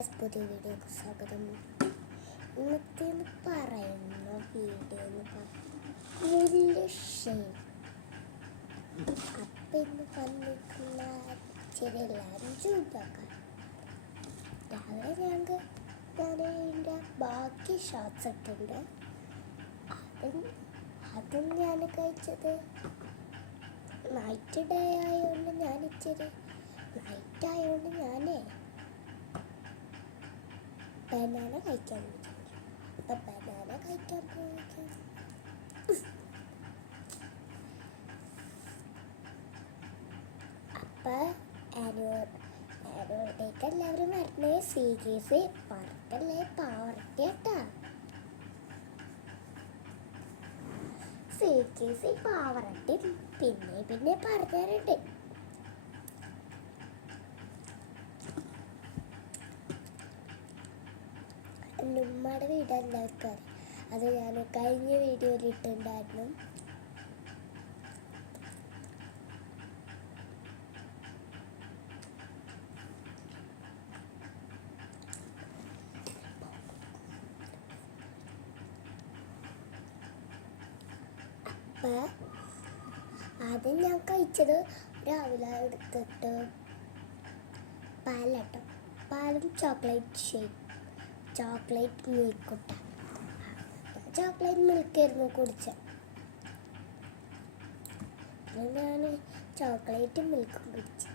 പുതിയ വീഡിയോക്ക് സ്വാഗതം. ഇന്നത്തെ പറയുന്ന വീഡിയോ വലിയ ഷെയിം. അപ്പം ഇന്ന് വന്നിട്ടുള്ള ചെറിയ എല്ലാവരും ചൂടാക്കാൻ രാവിലെ ഞാൻ എൻ്റെ ബാക്കി ഷോർട്സ് ഇട്ടുണ്ട്. അതും ഞാൻ കഴിച്ചത് നൈറ്റ് ഡേ ആയതുകൊണ്ട് ഞാൻ ഇച്ചിരി നൈറ്റ് ആയതുകൊണ്ട് ഞാനേ ബനാന കഴിക്കാൻ അപ്പം ബനാന കഴിക്കാൻ പോയിരിക്കും. അപ്പം ആനുവൽഡേക്ക് എല്ലാവരും വരണേ. സീരീസ് പറക്കല്ലേ പാവർട്ടി കേട്ടാ. സീരീസ് പാവറട്ടി പിന്നെ പറഞ്ഞുതരട്ടെ. എൻ്റെ ഉമ്മയുടെ വീട് എല്ലാവർക്കും അത് ഞാൻ കഴിഞ്ഞ വീഡിയോയിൽ ഇട്ടുണ്ടായിരുന്നു. അപ്പം ആദ്യം ഞാൻ കഴിച്ചത് രാവിലെ എടുത്തിട്ട് പാലട്ടോ, പാലും ചോക്ലേറ്റ് മിൽക്കുട്ട. ചോക്ലേറ്റ് മിൽക്കായിരുന്നു കുടിച്ചത്. പിന്നെ ഞാൻ ചോക്ലേറ്റ് മിൽക്കും കുടിച്ചു.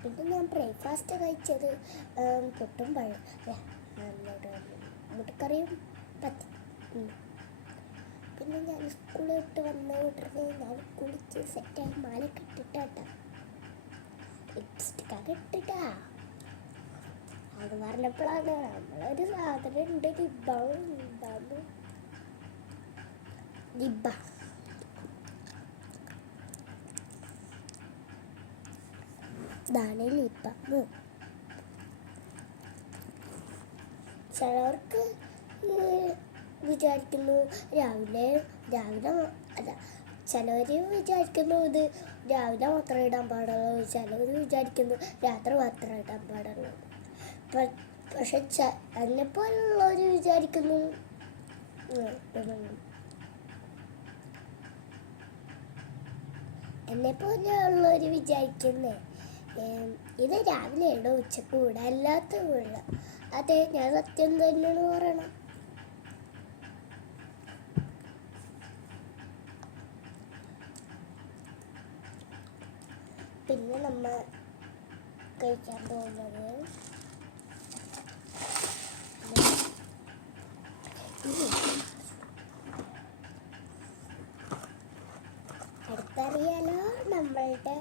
പിന്നെ ഞാൻ ബ്രേക്ക്ഫാസ്റ്റ് കഴിച്ചത് പുട്ടും പഴം മുട്ടക്കറിയും പത്തി. പിന്നെ ഞാൻ സ്കൂളിൽ വിട്ട് വന്ന ഉടനെ ഞാൻ കുളിച്ച് സെറ്റായി മാലൊക്കെ ഇട്ടിട്ടാ, ലിപ്സ്റ്റിക്കൊക്കെ ഇട്ടിട്ടാ. അത് പറഞ്ഞപ്പോഴാണ് നമ്മളൊരു സാധനം ഉണ്ട്, ലിബ. ഇതാണ് ലിബാമ്. ചിലവർക്ക് വിചാരിക്കുന്നു രാവിലെ അല്ല, ചിലവർ വിചാരിക്കുന്നു ഇത് രാവിലെ മാത്രമേ ഇടാൻ പാടുള്ളൂ, ചിലവർ വിചാരിക്കുന്നു രാത്രി മാത്രമേ ഇടാൻ പാടുള്ളൂ. പക്ഷെ എന്നെപ്പോലുള്ളവർ വിചാരിക്കുന്നു എന്നെപ്പോലുള്ളവർ വിചാരിക്കുന്നേ ഇത് രാവിലെ ഇടോ ഉച്ചക്ക് കൂടെ അല്ലാത്ത കൂടെ. അതെ, ഞാൻ സത്യം തന്നെയാണ് പറയണം. പിന്നെ നമ്മൾ കഴിക്കാൻ പോകുന്നത് അടുത്തറിയാലോ നമ്മളുടെ